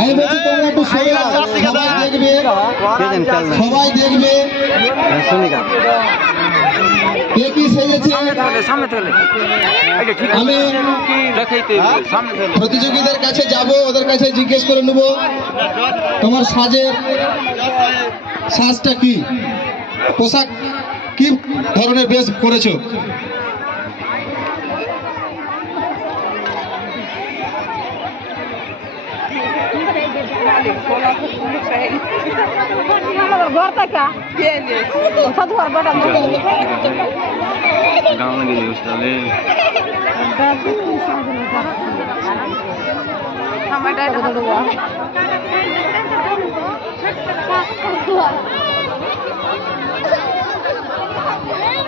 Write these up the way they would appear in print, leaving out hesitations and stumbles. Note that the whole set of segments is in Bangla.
আমি বলছি তোমরা একটু সবাই দেখবে, সবাই দেখবে কে কি সেজেছে। আমি প্রতিযোগীদের কাছে যাব, ওদের কাছে জিজ্ঞেস করে নেব তোমার সাজটা কি, পোশাক কি ধরনের বেশ করেছো।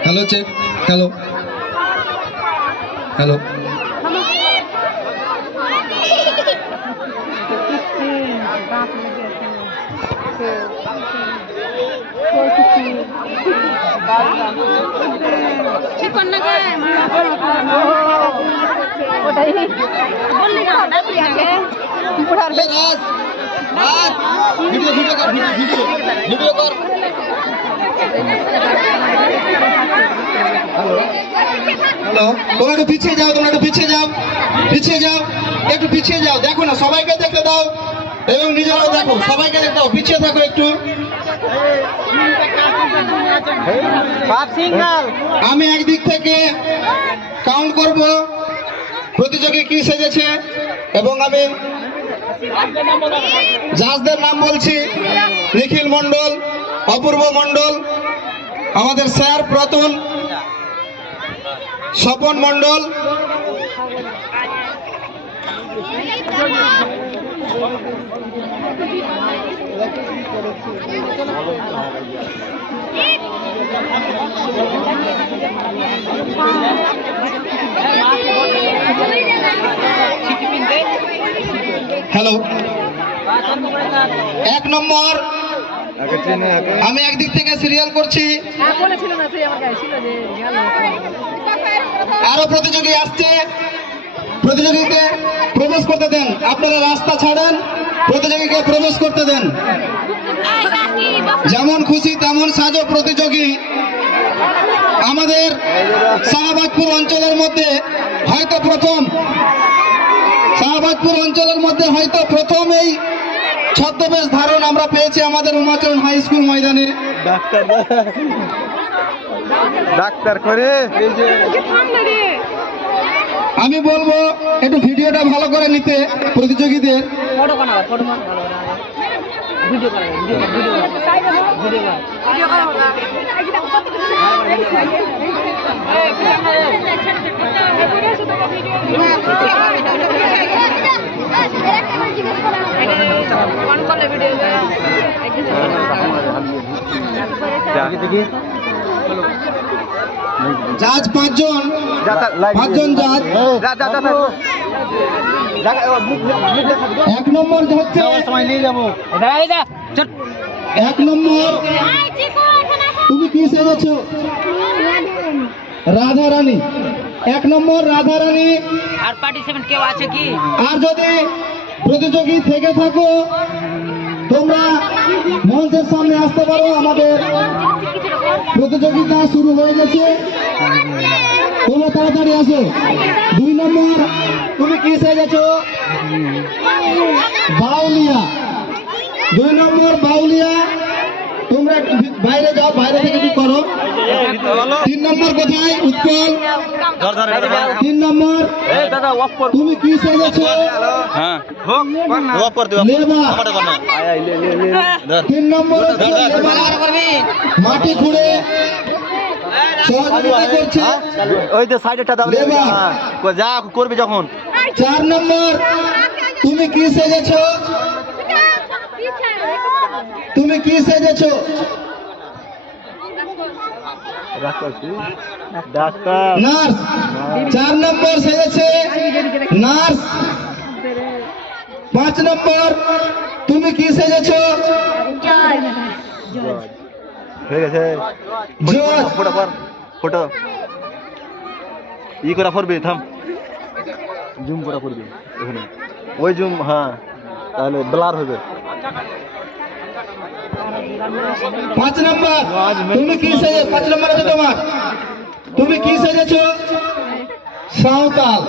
Hello check, hello hello. Hello, তোমরা একটু পিছিয়ে যাও, তোমরা একটু পিছিয়ে যাও, পিছিয়ে যাও, একটু পিছিয়ে যাও। দেখো না, সবাইকে দেখতে দাও এবং নিজেরাও দেখো, সবাইকে দেখতে দাও, পিছিয়ে থাকো একটু। আমি একদিক থেকে কাউন্ট করব প্রতিযোগী কি সেজেছে এবং আমি জাজদের নাম বলছি। নিখিল মণ্ডল, অপূর্ব মণ্ডল, আমাদের স্যার প্রতুল, স্বপন মণ্ডল, হ্যালো। 1 নম্বর আমি একদিক থেকে সিরিয়াল করছি, আরো প্রতিযোগী আসছে, প্রতিযোগীকে প্রবেশ করতে দেন। আপনারা রাস্তা ছাড়েন, প্রতিযোগীকে প্রবেশ করতে দেন। যেমন খুশি তেমন সাজো প্রতিযোগী। আমাদের শাহবাজপুর অঞ্চলের মধ্যে হয়তো প্রথম এই ছদ্মবেশ ধারণ আমরা পেয়েছি আমাদের উমাচরণ হাই স্কুল ময়দানে। ডাক্তার করে আমি বলবো একটু ভিডিওটা ভালো করে নিতে প্রতিযোগীদের। জাজ 5 জন জাজ। 1 নম্বর হচ্ছে 1 নম্বর তুমি কি সেজেছো? রাধা রানী। 1 নম্বর রাধা রানী। আর পার্টিসিপেন্ট কেউ আছে কি? আর যদি প্রতিযোগী থেকে থাকো তোমরা মঞ্চের সামনে আসতে পারো। আমাদের প্রতিযোগিতা শুরু হয়ে গেছে, তোমরা তাড়াতাড়ি আসো। 2 নম্বর তুমি কি সেজেছো? বাউলিয়া। 2 নম্বর বাউলিয়া। তোমরা বাইরে যাও, বাইরে থেকে কি করো। 3 নম্বর কোথায়? উৎপল। 3 নম্বর তুমি কি সেজেছো? লেবার। 3 নম্বর মাটি খুঁড়ে সহযোগিতা করছে। ওই যে সাইডেরটা দাও, যা করবে যখন। 4 নম্বর তুমি কি সেজেছো? তুমি কি সেজেছো? ডাক্তার। নার্স। 4 নম্বর সেজেছে নার্স। 5 নম্বর তুমি কি সেজেছো? হয়ে গেছে। জজ। ফটো ই করা পড়বে, থাম জুম করা পড়বে এখানে। ওই জুম হ্যাঁ তাহলে ব্লার হবে 5 নম্বর তুমি কি সেজে 5 নম্বর আছে তোমার তুমি কি সেজেছো সাঁওতাল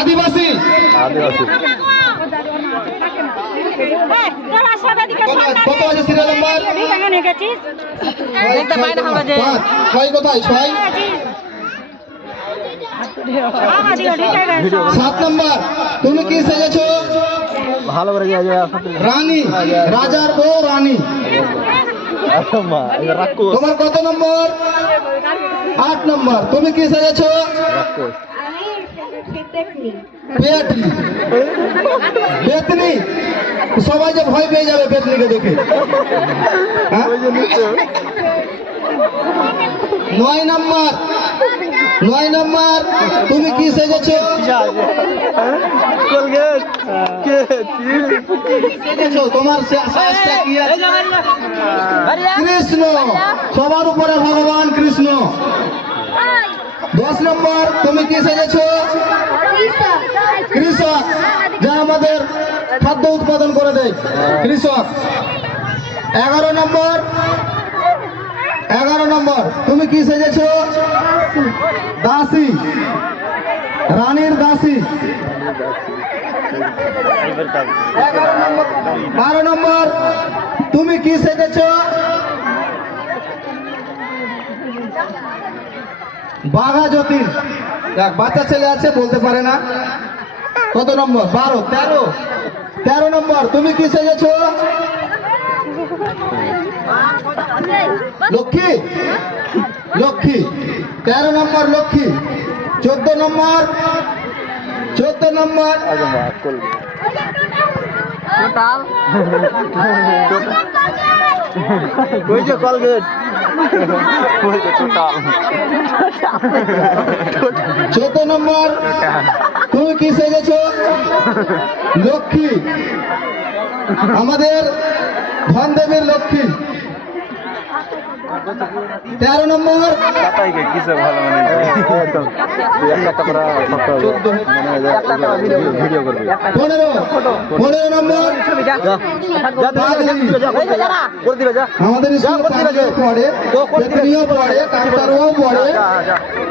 আদিবাসী আদিবাসী কত আছে সিরিয়াল নাম্বার দেখতে পাই না আমরা যে 6 কোথায় 6 7 নম্বর তুমি কি সেজেছো ভালো করে যা যা রানী রাজার বউ রানী মা রাক্ষস তোমার কত নম্বর 8 নম্বর তুমি কি সেজেছো রাক্ষস পেতনি পেতনি সবাই যে ভয় পেয়ে যাবে পেতনিকে দেখে হ্যাঁ? ওই জন্য তো 9 নম্বর 9 নম্বর তুমি কি সেজেছো কোলগেট কে সেজেছো তোমার সাজটা কি আছে কৃষ্ণ সবার উপরে ভগবান কৃষ্ণ 10 নম্বর তুমি কি সেজেছো কৃষক যা আমাদের খাদ্য উৎপাদন করে দেয় কৃষক 11 নম্বর তুমি কি সেজেছো দাসী রানীর দাসী 12 নম্বর তুমি কি সেজেছো বাঘা যতীন দেখ বাচ্চা ছেলে আছে বলতে পারে না কত নম্বর 13 নম্বর তুমি কি সেজেছো লক্ষ্মী লক্ষ্মী 13 নম্বর লক্ষ্মী 14 নম্বর আগে মা কোলগেট টোটাল ওই যে কোলগেট ওই যে টোটাল 14 নম্বর তুমি কি সেজেছো লক্ষ্মী আমাদের ধনদেবীর লক্ষ্মী 13 নম্বর কাটাই কে কিসে ভালো মানে একটা করে ভিডিও করবে 15 নম্বর করে দিবে যা আমাদের স্কুলে পাঁচজন পড়ে পেতনিও পড়ে কাকতারুয়াও পড়ে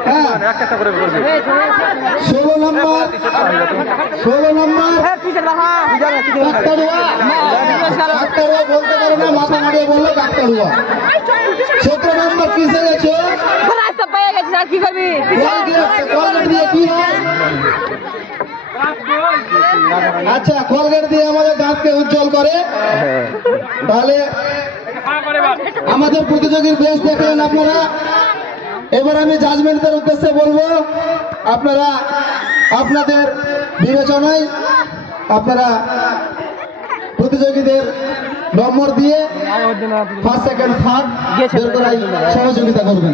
হ্যাঁ একটা করে করবে 16 নম্বর কাকতারুয়া কাকতারুয়া বলতে পারে না মাথা নাড়িয়ে বললো কাকতারুয়া 17 নম্বর কি সেজেছো রাস্তা পেয়ে গেছিস আর কি করবি কলগেট দিয়ে কি হয় আচ্ছা কলগেট দিয়ে আমাদের দাঁতকে উজ্জ্বল করে তাহলে আমাদের প্রতিযোগীর বেশ দেখলেন আপনারা এবার আমি জাজমেন্টের উদ্দেশ্যে বলবো আপনারা আপনাদের বিবেচনায় আপনারা প্রতিযোগীদের নম্বর দিয়ে ফার্স্ট সেকেন্ড থার্ড বের করায় সহযোগিতা করবেন